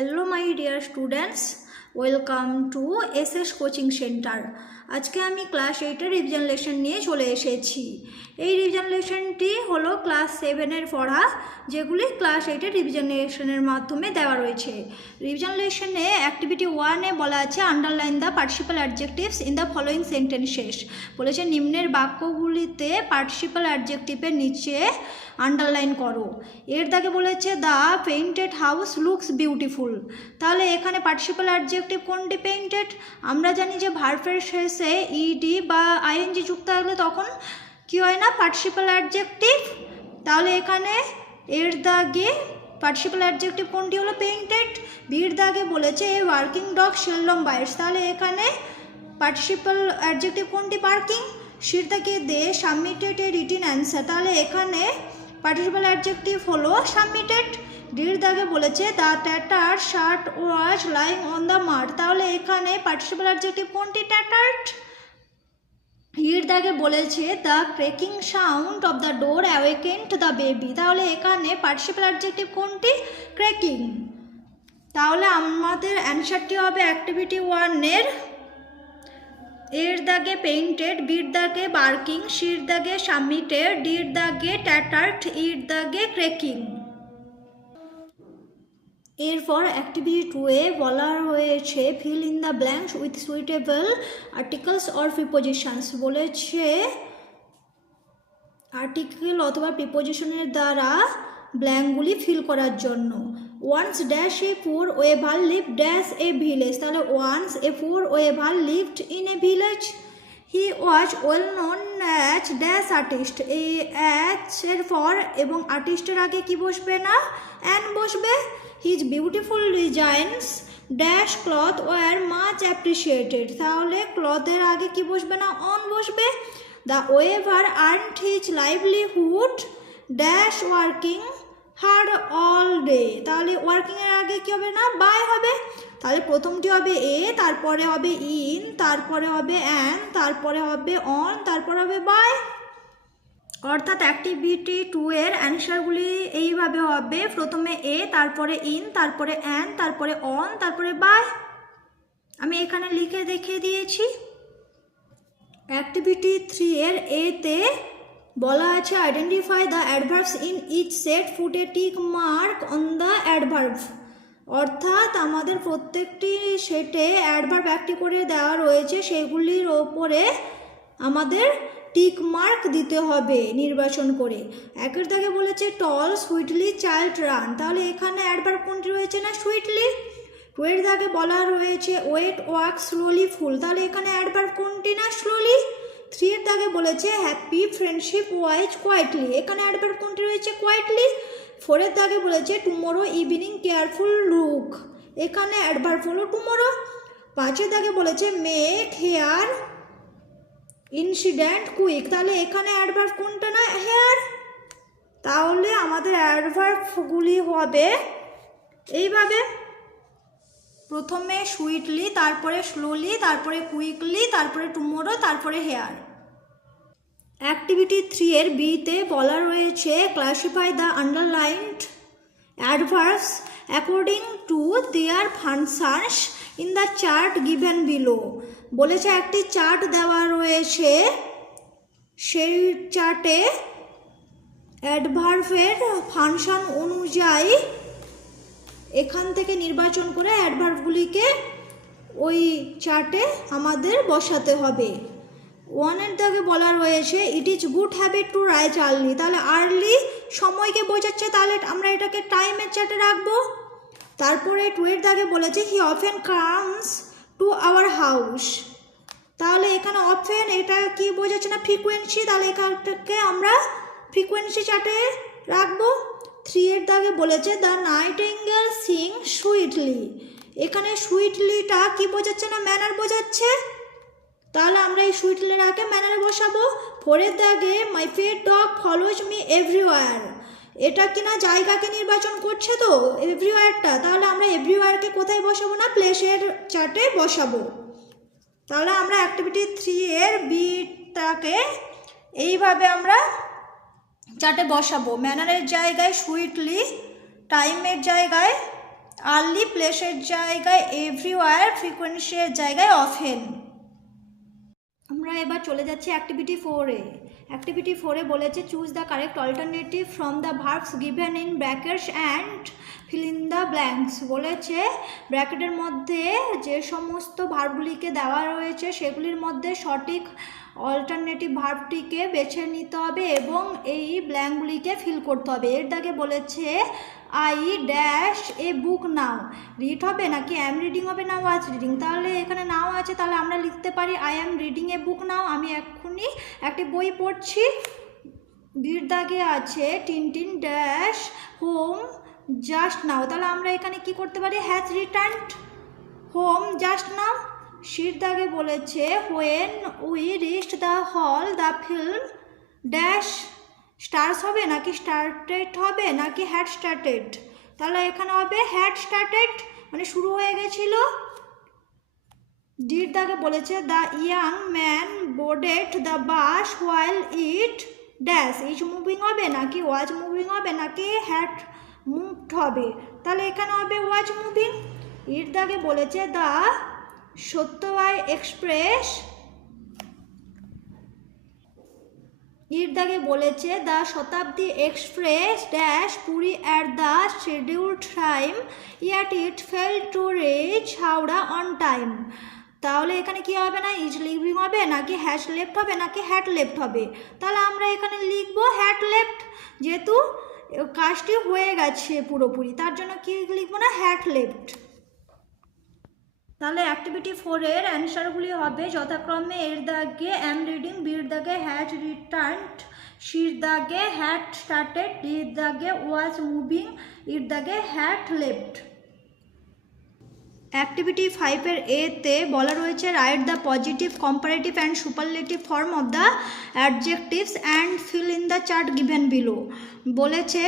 Hello my dear students, welcome to SS coaching centre. আজকে আমি class 8-এর revision lesson নিয়ে চলে এসেছি। এই রিভিশন লেসনটি হলো ক্লাস 7-এর পড়া, যেগুলি ক্লাস 8-এর রিভিশন লেসনের মাধ্যমে দেওয়া রয়েছে। রিভিশন লেসনে অ্যাক্টিভিটি 1-এ বলা আছে underline the participle adjectives in the following sentences. বলেছে নিম্নের বাক্যগুলিতে পার্টিসিপাল অ্যাডজেক্টিভের নিচে আন্ডারলাইন করো। এর দাগে বলেছে the painted house looks beautiful. তাহলে এখানে পার্টিসিপাল অ্যাডজেক্টিভ কোনটি? পেইন্টেড। আমরা জানি যে ভার্বের শেষে ইডি বা আইএনজি যুক্ত থাকলে তখন কি হয় না, পার্টিসিপাল অ্যাডজেক্টিভ। তাহলে এখানে এর দাগে পার্টিসিপাল অ্যাডজেক্টিভ কোনটি হলো? পেইন্টেড। বির দাগে বলেছে a working dog seldom bites. তাহলে এখানে পার্টিসিপাল অ্যাডজেক্টিভ কোনটি? পার্কিং। সির দাগে they submitted a written answer. তাহলে এখানে পার্টিসিপাল অ্যাডজেক্টিভ হলো সাবমিটেড। ডির দাগে বলেছে the tattered shirt was lying on the mud. তাহলে এখানে পার্টিসিপাল অ্যাডজেক্টিভ কোনটি? ট্যাটার্ড। হির দাগে বলেছে the creaking sound of the door awakened the baby. তাহলে এখানে পার্টিসিপাল অ্যাডজেক্টিভ কোনটি? ক্রেকিং। তাহলে আমাদের অ্যান্সারটি হবে অ্যাক্টিভিটি 1-এর এর দাগে পেইন্টেড, বির দাগে বার্কিং, সির দাগে সাবমিটেড, ডির দাগে ট্যাটার্ড, ইর দাগে ক্রেকিং। এরপর অ্যাক্টিভিটি 2-এ বলা হয়েছে feel in the blanks with suitable articles or prepositions. বলেছে আর্টিকেল অথবা প্রিপোজিশনের দ্বারা ব্ল্যাঙ্কগুলি ফিল করার জন্য। Once dash a poor weaver lived dash a village. তাহলে once a poor weaver lived in a village. He was well known as dash artist. এই অ্যাজের পর এবং আর্টিস্টের আগে কি বসবে না? অ্যান বসবে। His beautiful designs dash cloth were much appreciated. তাহলে ক্লথের আগে কি বসবে না? অন বসবে। The weaver earned his livelihood dash working hard all day. তাহলে ওয়ার্কিংয়ের আগে কী হবে না? বাই হবে। তাহলে প্রথমটি হবে এ, তারপরে হবে ইন, তারপরে হবে অ্যান, তারপরে হবে অন, তারপরে হবে বাই। অর্থাৎ অ্যাক্টিভিটি 2-এর অ্যান্সারগুলি এইভাবে হবে, প্রথমে এ, তারপরে ইন, তারপরে অ্যান, তারপরে অন, তারপরে বাই। আমি এখানে লিখে দেখিয়ে দিয়েছি। অ্যাক্টিভিটি 3-এর এতে বলা আছে identify the adverbs in each set, put a tick mark on the adverb. অর্থাৎ আমাদের প্রত্যেকটি সেটে অ্যাডভার্ব একটি করে দেওয়া রয়েছে, সেগুলির ওপরে আমাদের টিক মার্ক দিতে হবে নির্বাচন করে। একের দাগে বলেছে টল সুইটলি চাইল্ড রান। তাহলে এখানে অ্যাডভার্ব কোনটি রয়েছে না? সুইটলি। টুয়ের দাগে বলা রয়েছে ওয়েট ওয়াক স্লোলি ফুল। তাহলে এখানে অ্যাডভার্ব কোনটি না? স্লোলি। 3-এর দাগে বলেছে হ্যাপি ফ্রেন্ডশিপ ওয়াইজ কোয়াইটলি। এখানে অ্যাডভার্ব কোনটি রয়েছে? কোয়াইটলি। 4-এর দাগে বলেছে টুমোরো ইভিনিং কেয়ারফুল লুক। এখানে অ্যাডভার্ব হলো টুমোরো। 5-এর দাগে বলেছে মেক হেয়ার ইনসিডেন্ট কুইক। তাহলে এখানে অ্যাডভার্ব কোনটা না? হেয়ার। তাহলে আমাদের অ্যাডভার্বগুলি হবে এইভাবে, প্রথমে সুইটলি, তারপরে স্লোলি, তারপরে কুইকলি, তারপরে টুমোরো, তারপরে হেয়ার। অ্যাক্টিভিটি 3-এর বিতে বলা রয়েছে classify the underlined adverbs according to their functions in the chart given below. বলেছে একটি চার্ট দেওয়া রয়েছে, সেই চার্টে অ্যাডভার্বের ফাংশন অনুযায়ী এখান থেকে নির্বাচন করে অ্যাডভার্বগুলিকে ওই চার্টে আমাদের বসাতে হবে। 1-এর দাগে বলা রয়েছে it is good habit to rise early. তাহলে আর্লি সময়কে বোঝাচ্ছে, তাহলে আমরা এটাকে টাইমের চার্টে রাখবো। তারপরে 2-এর দাগে বলেছে হি often comes to our house. তাহলে এখানে অফেন এটা কি বোঝাচ্ছে না? ফ্রিকোয়েন্সি। তাহলে এখানটাকে আমরা ফ্রিকোয়েন্সি চার্টে রাখবো। 3-এর দাগে বলেছে দ্য নাইটিঙ্গেল সিং সুইটলি। এখানে সুইটলিটা কি বোঝাচ্ছে না? ম্যানার বোঝাচ্ছে। তাহলে আমরা এই সুইটলির আগে ম্যানারে বসাবো। 4-এর দাগে my pet dog follows me everywhere. এটা কিনা জায়গাকে নির্বাচন করছে তো, এভরিওয়্যারটা। তাহলে আমরা এভরিওয়্যারকে কোথায় বসাবো না? প্লেসের চার্টে বসাবো। তাহলে আমরা অ্যাক্টিভিটি 3-এর বিটাকে এইভাবে আমরা চার্টে বসাবো। ম্যানারের জায়গায় সুইটলি, টাইমের জায়গায় আর্লি প্লেসের জায়গায় এভরিওয়ার, ফ্রিকোয়েন্সির জায়গায় অফেন। আমরা এবার চলে যাচ্ছি অ্যাক্টিভিটি 4-এ। অ্যাক্টিভিটি 4-এ বলেছে choose the correct alternative from the verbs given in brackets and fill in the blanks. বলেছে ব্র্যাকেটের মধ্যে যে সমস্ত ভার্বগুলিকে দেওয়া রয়েছে সেগুলির মধ্যে সঠিক অল্টারনেটিভ ভার্বটিকে বেছে নিতে হবে এবং এই ব্ল্যাঙ্কগুলিকে ফিল করতে হবে। এর দাগে বলেছে I dash a book now, read হবে নাকি অ্যাম রিডিং হবে না ওয়াজ রিডিং। তাহলে এখানে নাও আছে, তাহলে আমরা লিখতে পারি আই অ্যাম রিডিং এ বুক নাও, আমি এক্ষুনি একটি বই পড়ছি। বির দাগে আছে Tintin dash home just now, তাহলে আমরা এখানে কি করতে পারি has returned home just now. শির দাগে বলেছে when we reached the hall the film dash stars হবে নাকি স্টার্টেড হবে নাকি হ্যাড স্টার্টেড, তাহলে এখানে হবে হ্যাড স্টার্টেড মানে শুরু হয়ে গেছিল। ডির দাগে বলেছে the young man boarded the bus while it dash, is moving হবে নাকি ওয়াজ মুভিং হবে নাকি হ্যাড মুভড হবে, তাহলে এখানে হবে ওয়াজ মুভিং। ইর দাগে বলেছে দ্য সত্যবাই এক্সপ্রেস, ইর দাগে বলেছে the Shatabdi express dash Puri at the scheduled time yacht it fail to reach Howrah on time, তাহলে এখানে কি হবে না ইজ লিভিং হবে নাকি হ্যাজ লেফট হবে নাকি হ্যাড লেফট হবে, তাহলে আমরা এখানে লিখবো হ্যাড লেফট, যেহেতু কাজটি হয়ে গেছে পুরোপুরি তার জন্য কি লিখবো না হ্যাড লেফট। তাহলে অ্যাক্টিভিটি 4-এর অ্যান্সারগুলি হবে যথাক্রমে এর দাগে অ্যাম রিডিং, বির দাগে হ্যাজ রিটার্নড, শির দাগে হ্যাড স্টার্টেড, ডির দাগে ওয়াজ মুভিং, ইর দাগে হ্যাড লেফট। অ্যাক্টিভিটি 5-এর এতে বলা রয়েছে write the positive comparative and superlative form of the adjectives and fill in the chart given below. বলেছে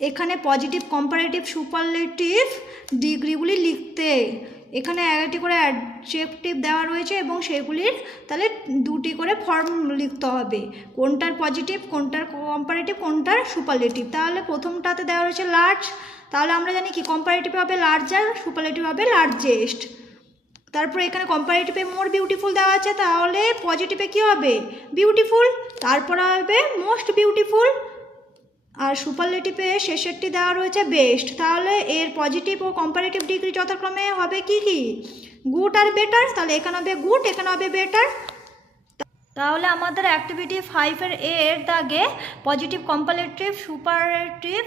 এখানে পজিটিভ কম্পারেটিভ সুপারলেটিভ ডিগ্রিগুলি লিখতে, এখানে একটি করে অ্যাডজেক্টিভ দেওয়া রয়েছে এবং সেগুলির তাহলে দুটি করে ফর্ম লিখতে হবে, কোনটার পজিটিভ কোনটার কম্পারেটিভ কোনটার সুপারলেটিভ। তাহলে প্রথমটাতে দেওয়া রয়েছে লার্জ, তাহলে আমরা জানি কি কম্পারেটিভ হবে লার্জার, সুপারলেটিভ হবে লার্জেস্ট। তারপরে এখানে কম্পারেটিভে মোর বিউটিফুল দেওয়া আছে, তাহলে পজিটিভে কি হবে বিউটিফুল, তারপরে হবে মোস্ট বিউটিফুল, আর সুপারলেটিভে শেষেরটি দেওয়া রয়েছে বেস্ট। তাহলে এর পজিটিভ ও কম্পারেটিভ ডিগ্রি যথাক্রমে হবে কি কি গুড আর বেটার, তাহলে এখানে হবে গুড এখানে হবে বেটার। তাহলে আমাদের অ্যাক্টিভিটি 5-এর এর দাগে পজিটিভ কম্পারেটিভ সুপারলেটিভ,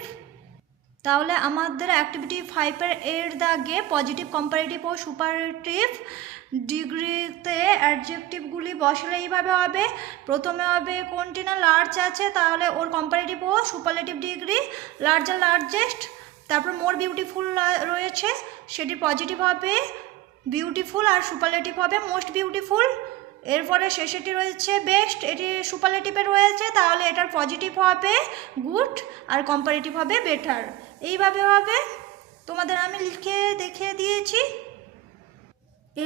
তাহলে আমাদের অ্যাক্টিভিটি 5-এর এর দাগে পজিটিভ কম্পারেটিভ ও সুপারলেটিভ ডিগ্রিতে অ্যাডজেক্টিভগুলি বসালে এইভাবে হবে, প্রথমে হবে কোনটি না লার্জ আছে তাহলে ওর কম্পারেটিভ ও সুপারলেটিভ ডিগ্রি লার্জ আর লার্জেস্ট। তারপর মোর বিউটিফুল রয়েছে সেটি পজিটিভ হবে বিউটিফুল আর সুপারলেটিভ হবে মোস্ট বিউটিফুল। এরপরে শেষেটি রয়েছে বেস্ট, এটি সুপারলেটিভে রয়েছে তাহলে এটার পজিটিভ হবে গুড আর কম্পারেটিভ হবে বেটার। এইভাবে হবে, তোমাদের আমি লিখে দেখিয়ে দিয়েছি।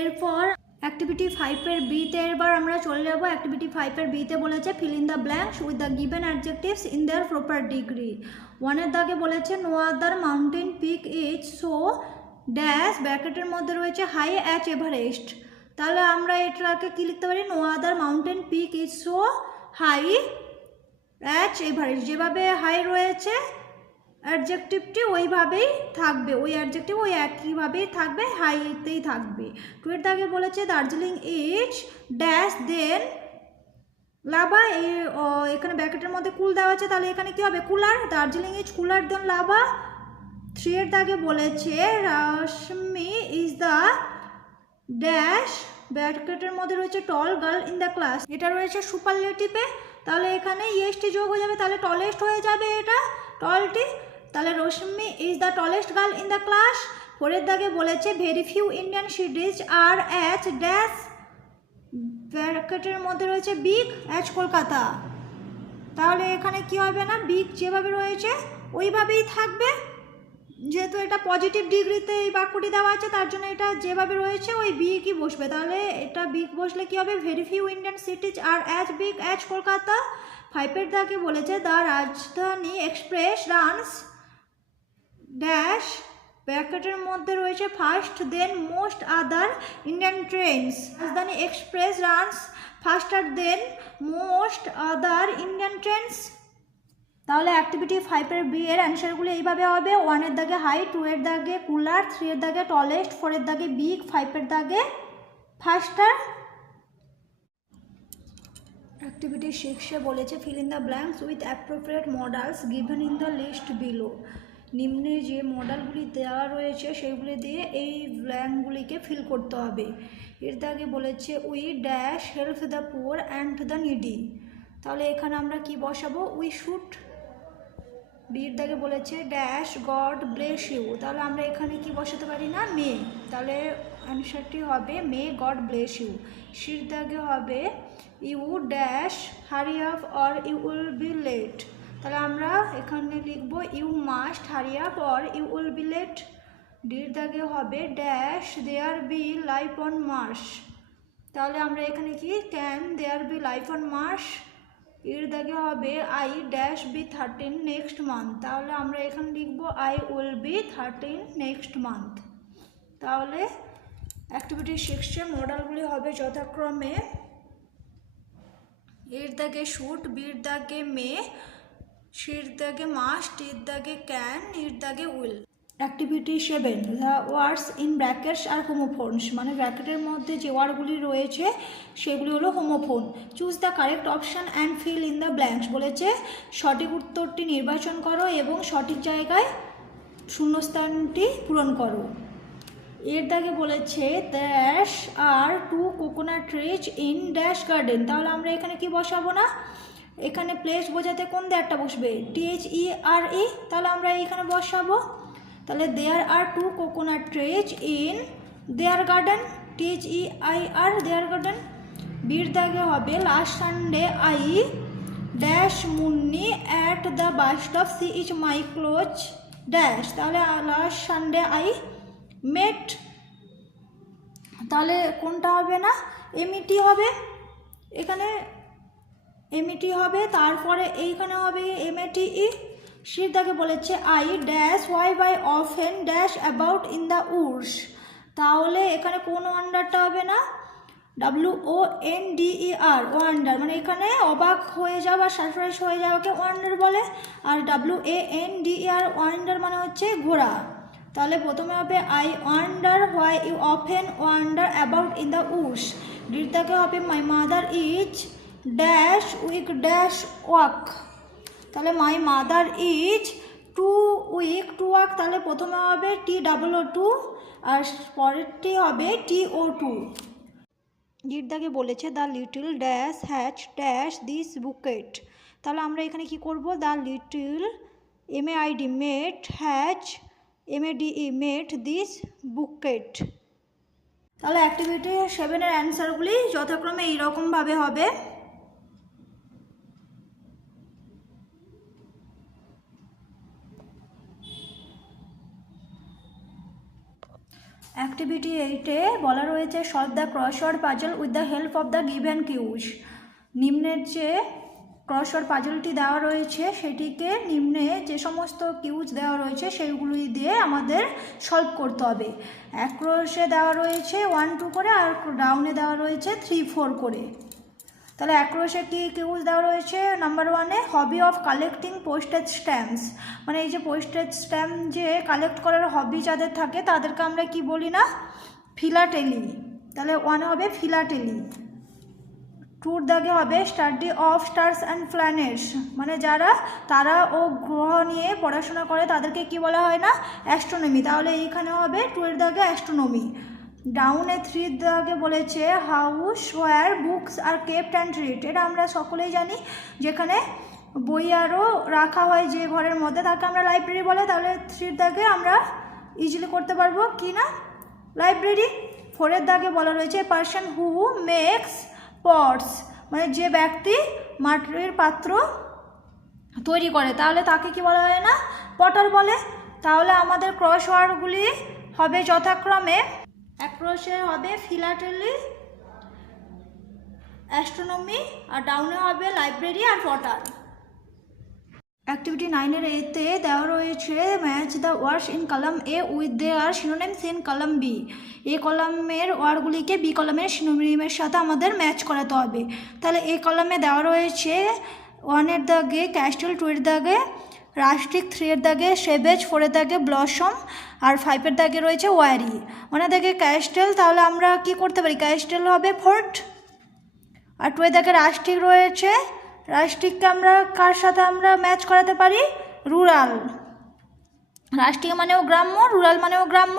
এরপর অ্যাক্টিভিটি 5-এর বিতে এবার আমরা চলে যাব। অ্যাক্টিভিটি 5-এর বিতে বলেছে fill in the blanks with the given adjectives in their proper degree. 1-এর দাগে বলেছে no other mountain peak is so dash, ব্র্যাকেটের মধ্যে রয়েছে হাই অ্যাচ এভারেস্ট, তাহলে আমরা এটাকে কি লিখতে পারি no other mountain peak is so high as Everest, যেভাবে হাই রয়েছে অ্যাডজেক্টিভটি ওইভাবেই থাকবে, ওই অ্যাডজেক্টিভ ওই একইভাবেই থাকবে হাইতেই থাকবে। 2-এর দাগে বলেছে Darjeeling is dash than Lava, এখানে ব্র্যাকেটের মধ্যে কুল দেওয়া আছে তাহলে এখানে কি হবে cooler, Darjeeling is cooler than Lava. 3-এর দাগে বলেছে রাশমি ইজ দ্য ড্যাশ, ব্র্যাকেটের মধ্যে রয়েছে tall girl in the class, এটা রয়েছে সুপারলেটিভে তাহলে এখানে ইএসটি যোগ হয়ে যাবে তাহলে টলেস্ট হয়ে যাবে এটা টলটি, তাহলে Rashmi is the tallest girl in the class. 4-এর দাগে বলেছে very few Indian cities are as dash, ব্র্যাকেটের মধ্যে রয়েছে বিগ অ্যাচ কলকাতা, তাহলে এখানে কি হবে না বিগ যেভাবে রয়েছে ওইভাবেই থাকবে, যেহেতু এটা পজিটিভ ডিগ্রিতে এই বাক্যটি দেওয়া আছে তার জন্য এটা যেভাবে রয়েছে ওই বিগই বসবে, তাহলে এটা বিগ বসলে কি হবে ভেরি ফিউ ইন্ডিয়ান সিটিজ আর অ্যাজ বিগ অ্যাজ কলকাতা। 5-এর দাগে বলেছে দ্য রাজধানী এক্সপ্রেস রানস ড্যাশ ব্র্যাকেটের মধ্যে রয়েছে first than most other Indian trains, Rajdhani Express runs faster than most other Indian trains. তাহলে অ্যাক্টিভিটি 5-এর বি এর অ্যান্সারগুলো এইভাবে হবে: 1-এর দাগে হাই, 2-এর দাগে কুলার, 3-এর দাগে টলেস্ট, 4-এর দাগে বিগ, 5-এর দাগে ফাস্টার। অ্যাক্টিভিটি 6-এ বলেছে fill in the blanks with appropriate modals given in the list below. নিম্নে যে মডেলগুলি দেওয়া রয়েছে সেগুলি দিয়ে এই ব্ল্যাঙ্কগুলিকে ফিল করতে হবে। এর দাগে বলেছে we dash help the poor and the needy. তাহলে এখানে আমরা কি বসাবো? We should. বির দাগে বলেছে ড্যাশ গড ব্লেস ইউ। তাহলে আমরা এখানে কি বসাতে পারি না? মে। তাহলে অ্যান্সারটি হবে মে গড ব্লেস ইউ। সির দাগে হবে you dash hurry up or you will be late. তাহলে আমরা এখানে লিখবো you must hurry up or you will be late. ডির দাগে হবে dash there be life on Mars. তাহলে আমরা এখানে কি can there be life on Mars. এর দাগে হবে I dash be 13 next month. তাহলে আমরা এখানে লিখবো I will be 13 next month. তাহলে অ্যাক্টিভিটি 6-এর মডেলগুলি হবে যথাক্রমে এর দাগে শুড, বির দাগে মে, সির দাগে মাস্ট, এর দাগে ক্যান, এর দাগে will. Activity 7 the words in brackets are homophones, মানে ব্র্যাকেটের মধ্যে যে ওয়ার্ডগুলি রয়েছে সেগুলি হলো homophone. Choose the correct option and fill in the blanks বলেছে সঠিক উত্তরটি নির্বাচন করো এবং সঠিক জায়গায় শূন্যস্থানটি পূরণ করো। এর দাগে বলেছে dash are 2 coconut trees in dash garden. তাহলে আমরা এখানে কি বসাবো না? এখানে প্লেস বোঝাতে কোন দেয়ারটা বসবে? THERE। তাহলে আমরা এইখানে বসাবো। তাহলে there are 2 coconut trees in their garden, THEIR their garden. বির দাগে হবে last Sunday I dash Munni at the bus stop, she is my close dash. তাহলে লাস্ট সানডে আই মেট। তাহলে কোনটা হবে না? এমইটি হবে। এখানে এমইটি হবে, তারপরে এইখানে হবে MATE। সির দাগে বলেছে I dash why by often dash about in the woods. তাহলে এখানে কোন ওয়ান্ডারটা হবে না? WONDER ওয়ান্ডার, মানে এখানে অবাক হয়ে যাওয়া বা সারপ্রাইজ হয়ে যাওয়াকে ওয়ান্ডার বলে। আর WANDER ওয়ান্ডার মানে হচ্ছে ঘোরা। তাহলে প্রথমে হবে I wonder why you often wander about in the woods. ডির দাগে হবে my mother is dash weak dash walk. তাহলে my mother is too weak to walk. তাহলে প্রথমে হবে TOO2 আর পরেরটি হবে TO2। ডির দাগে বলেছে the little dash has dash this bouquet. তাহলে আমরা এখানে কি করব? The little MAID maid has MADE made this bouquet. তাহলে অ্যাক্টিভিটি 7-এর অ্যান্সারগুলি যথাক্রমে এইরকমভাবে হবে। অ্যাক্টিভিটি 8-এ বলা রয়েছে solve the crossword puzzle with the help of the given clues. নিম্নের যে ক্রসওয়ার্ড পাজলটি দেওয়া রয়েছে সেটিকে নিম্নে যে সমস্ত কিউজ দেওয়া রয়েছে সেইগুলি দিয়ে আমাদের সলভ করতে হবে। অ্যাক্রসে দেওয়া রয়েছে 1-2 করে আর ডাউনে দেওয়া রয়েছে 3-4 করে। তাহলে অ্যাক্রসে কি কিউজ দেওয়া রয়েছে? নাম্বার 1-এ hobby of collecting postage stamps, মানে এই যে পোস্টেজ স্ট্যাম্প যে কালেক্ট করার হবি যাদের থাকে তাদেরকে আমরা কি বলি না? ফিলাটেলি। তাহলে 1-এ হবে ফিলাটেলি। 2-র দাগে হবে study of stars and planets, মানে যারা তারা ও গ্রহ নিয়ে পড়াশোনা করে তাদেরকে কি বলা হয় না? অ্যাস্ট্রোনমি। তাহলে এইখানে হবে 2-এর দাগে অ্যাস্ট্রোনমি। ডাউনে 3-র দাগে বলেছে house where books are kept and read. এটা আমরা সকলেই জানি, যেখানে বই আরও রাখা হয় যে ঘরের মধ্যে তাকে আমরা লাইব্রেরি বলে। তাহলে 3-র দাগে আমরা ইজিলি করতে পারবো কি না? লাইব্রেরি। 4-এর দাগে বলা রয়েছে পার্সন হু মেক্স পটস, মানে যে ব্যক্তি মাটির পাত্র তৈরি করে তাহলে তাকে কি বলা হয় না? পটার বলে। তাহলে আমাদের ক্রসওয়ার্ডগুলি হবে যথাক্রমে অ্যাক্রসে হবে ফিলাটেলি, অ্যাস্ট্রোনমি, আর ডাউনে হবে লাইব্রেরি আর পটার। অ্যাক্টিভিটি 9-এর এতে দেওয়া রয়েছে match the words in column A with their synonyms in column B. A কলামের ওয়ার্ডগুলিকে বি কলামের সিনোনিমের সাথে আমাদের ম্যাচ করাতে হবে। তাহলে এ কলামে দেওয়া রয়েছে 1-এর দাগে ক্যাস্টেল, 2-এর দাগে রাস্টিক, 3-এর দাগে সেভেজ, 4-এর দাগে ব্লসম আর 5-এর দাগে রয়েছে ওয়ারি। 1-এর দাগে ক্যাস্টেল, তাহলে আমরা কি করতে পারি, ক্যাস্টেল হবে ফোর্ট। আর 2-এর দাগে রাস্টিক রয়েছে, রাস্টিককে আমরা কার সাথে আমরা ম্যাচ করাতে পারি, রুরাল। রাস্টিক মানেও গ্রাম্য, রুরাল মানেও গ্রাম্য।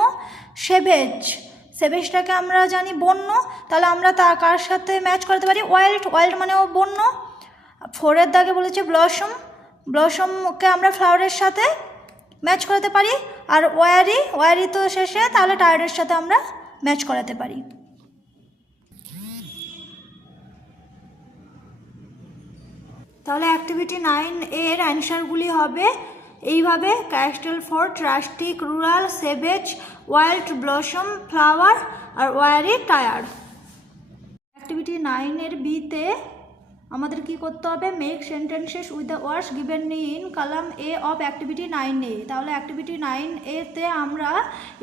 সেভেজ, সেভেজটাকে আমরা জানি বন্য, তাহলে আমরা তা কার সাথে ম্যাচ করাতে পারি, ওয়াইল্ড, ওয়াইল্ড মানেও বন্য। 4-এর দাগে বলেছে ব্লসম, ব্লসমকে আমরা ফ্লাওয়ারের সাথে ম্যাচ করাতে পারি। আর ওয়ারি, ওয়ারি তো শেষে, তাহলে টায়ার্ডের সাথে আমরা ম্যাচ করাতে পারি। তাহলে অ্যাক্টিভিটি 9-এর অ্যান্সারগুলি হবে এইভাবে: castle, fort, rustic, rural, savage, wild, blossom, flower আর ওয়ারি, টায়ার। অ্যাক্টিভিটি 9-এর বিতে আমাদের কি করতে হবে, make sentences with the words given in column A of activity 9A। তাহলে অ্যাক্টিভিটি 9A-তে আমরা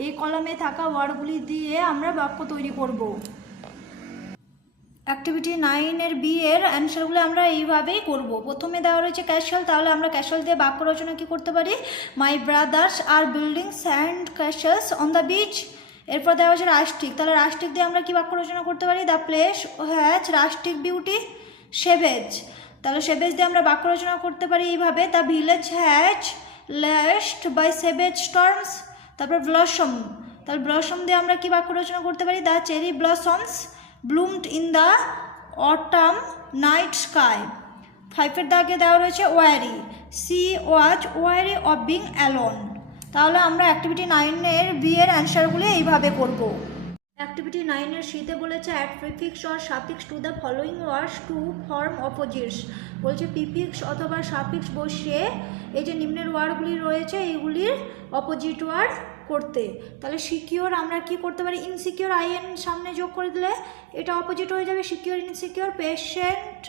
এই কলামে থাকা ওয়ার্ডগুলি দিয়ে আমরা বাক্য তৈরি করব। অ্যাক্টিভিটি 9-এর বি-এর অ্যান্সারগুলো আমরা এইভাবেই করব। প্রথমে দেওয়া রয়েছে ক্যাসেল, তাহলে আমরা ক্যাসেল দিয়ে বাক্য রচনা কী করতে পারি, my brothers are building sand castles on the beach. এরপর দেওয়া হচ্ছে রাস্টিক, তাহলে রাস্টিক দিয়ে আমরা কী বাক্য রচনা করতে পারি, the place has rustic beauty. Savage, তাহলে সেভেজ দিয়ে আমরা বাক্য রচনা করতে পারি এইভাবে, the village has lashed by savage storms. তারপর ব্লসম, তাহলে ব্লসম দিয়ে আমরা কী বাক্য রচনা করতে পারি, the cherry blossoms bloomed in the autumn night sky. 5-এর দাগে দেওয়া রয়েছে weary, she was weary of being alone. তাহলে আমরা অ্যাক্টিভিটি 9-এর বি-এর অ্যান্সারগুলি এইভাবে করব। অ্যাক্টিভিটি 9-এর সিতে বলেছে add prefix or suffix to the following words to form opposites. বলছে প্রিফিক্স অথবা সাফিক্স বসিয়ে এই যে নিম্নের ওয়ার্ডগুলি রয়েছে এইগুলির অপোজিট ওয়ার্ড করতে। তাহলে সিকিওর আমরা কি করতে পারি, ইনসিকিওর আইএন সামনে যোগ করে দিলে এটা অপোজিট হয়ে যাবে, সিকিওর ইনসিকিওর। পেশেন্ট,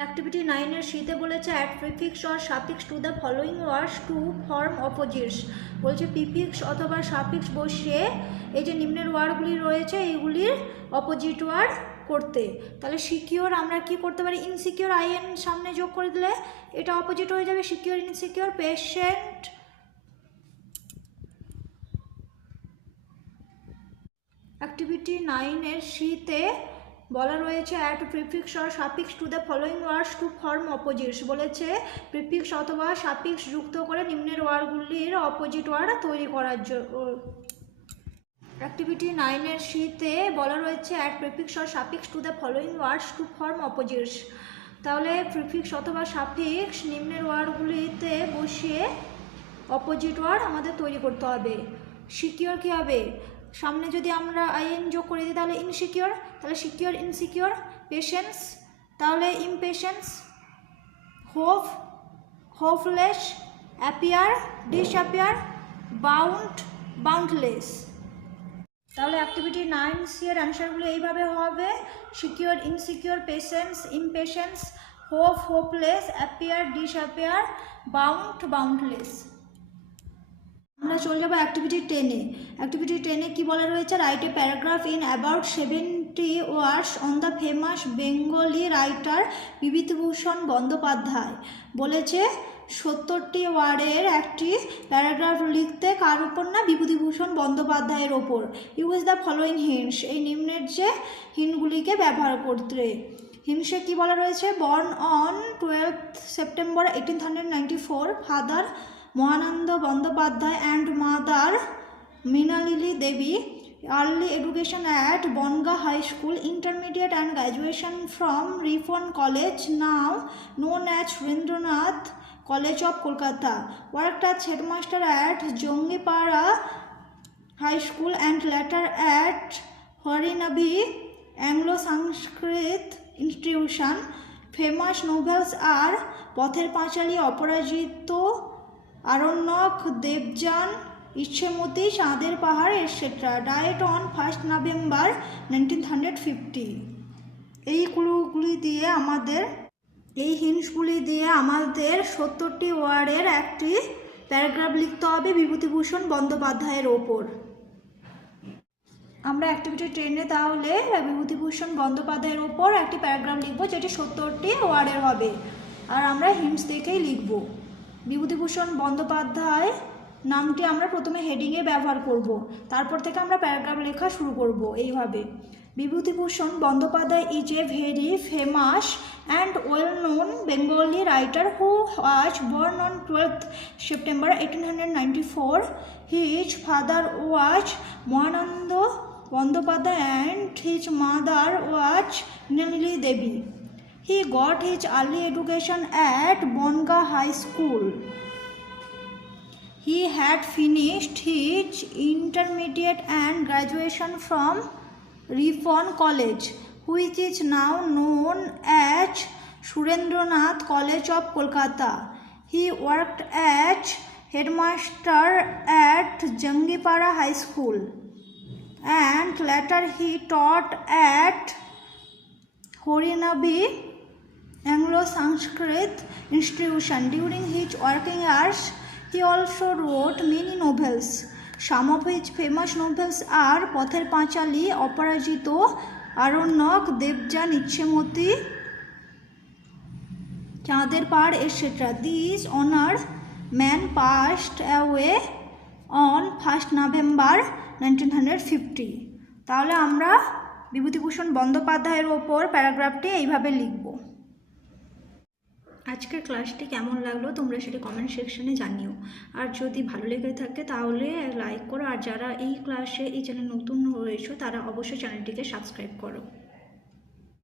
অ্যাক্টিভিটি 9-এর সিতে বলেছে add prefix or suffix to the following words to form opposites. বলছে প্রিফিক্স অথবা সাফিক্স বসিয়ে এই যে নিম্নের ওয়ার্ডগুলি রয়েছে এইগুলির অপোজিট ওয়ার্ড করতে। তাহলে সিকিওর আমরা কি করতে পারি, ইনসিকিওর আইএন সামনে যোগ করে দিলে এটা অপোজিট হয়ে যাবে, সিকিওর ইনসিকিওর। পেশেন্ট, অ্যাক্টিভিটি 9-এর সিতে বলা রয়েছে add prefix or suffix to the following words to form opposites. বলেছে প্রিফিক্স অথবা সাফিক্স যুক্ত করে নিম্নের ওয়ার্ডগুলির অপোজিট ওয়ার্ড তৈরি করার জন্য। অ্যাক্টিভিটি 9-এর সিতে বলা রয়েছে add prefix or suffix to the following words to form opposites. তাহলে প্রিফিক্স অথবা সাফিক্স নিম্নের ওয়ার্ডগুলিতে বসিয়ে অপোজিট ওয়ার্ড আমাদের তৈরি করতে হবে। সিকিওর কী হবে, সামনে যদি আমরা আইএন যোগ করে দিই তাহলে ইনসিকিওর, তাহলে সিকিওর ইনসিকিওর। পেশেন্স, তাহলে impatience. Hope, hopeless. Appear, disappear. Bound, boundless. তাহলে অ্যাক্টিভিটি 9C-এর অ্যান্সারগুলো এইভাবে হবে: secure insecure, patience impatience, hope hopeless, appear disappear, bound boundless. আমরা চলে যাবো অ্যাক্টিভিটি 10-এ। অ্যাক্টিভিটি 10-এ কী বলা রয়েছে, write a paragraph in about 70 words on the famous Bengali writer Bibhutibhushan Bandyopadhyay. বলেছে 70টি ওয়ার্ডের একটি প্যারাগ্রাফ লিখতে কার উপর না, বিভূতিভূষণ বন্দ্যোপাধ্যায়ের ওপর। ইউজ দ্য ফলোয়িং হিন্টস, এই নিম্নের যে হিন্টগুলিকে ব্যবহার করতে। হিন্টসে কী বলা রয়েছে, born on 12th September 1894, father Mahananda Bandyopadhyay and mother Mrinalini Devi. Early education at Bonga High School, intermediate and graduation from Ripon College, now known as Rendranath College of Kolkata. Worked as headmaster at Jongipara High School and later at Harinabhi Anglo-Sanskrit Institution. Famous novels are Pother Pachali, Aparajito, Aranyok, Devjan, ইচ্ছেমতি, চাঁদের পাহাড় etcetera. Diet on 1st November 1950। এই হিন্টসগুলি দিয়ে আমাদের 70টি ওয়ার্ডের একটি paragraph লিখতে হবে বিভূতিভূষণ বন্দ্যোপাধ্যায়ের ওপর। আমরা অ্যাক্টিভিটি 10-এ তাহলে বিভূতিভূষণ বন্দ্যোপাধ্যায়ের ওপর একটি প্যারাগ্রাফ লিখব যেটি 70টি ওয়ার্ডের হবে, আর আমরা হিন্টস দেখেই লিখব। বিভূতিভূষণ বন্দ্যোপাধ্যায় নামটি আমরা প্রথমে হেডিংয়ে ব্যবহার করব, তারপর থেকে আমরা প্যারাগ্রাফ লেখা শুরু করব এইভাবে। Bibhutibhushan Bandyopadhyay is a very famous and well-known Bengali writer who was born on 12th September 1894. His father was Mohanando Bandyopadhyay and his mother was Nilali Devi. He got his early education at Bonga High School. He had finished his intermediate and graduation from Ripon College, which is now known as Surendranath College of Kolkata. He worked as headmaster at Jangipara High School, and later he taught at Horinabi Anglo-Sanskrit Institution. During his working years, he also wrote many novels. Some of his famous novels are Pother Panchali, Aparajito, Aronok, Devjan, Ichchemoti, Chander Pad, etc. These honored men passed away on 1st November 1950. তাহলে আমরা বিভূতিভূষণ বন্দ্যোপাধ্যায়ের ওপর প্যারাগ্রাফটি এইভাবে লিখব। আজকের ক্লাসটি কেমন লাগলো তোমরা সেটা কমেন্ট সেকশনে জানিও, আর যদি ভালো লেগে থাকে তাহলে লাইক করো, আর যারা এই চ্যানেল নতুন হয়েছো তারা অবশ্যই চ্যানেলটিকে সাবস্ক্রাইব করো।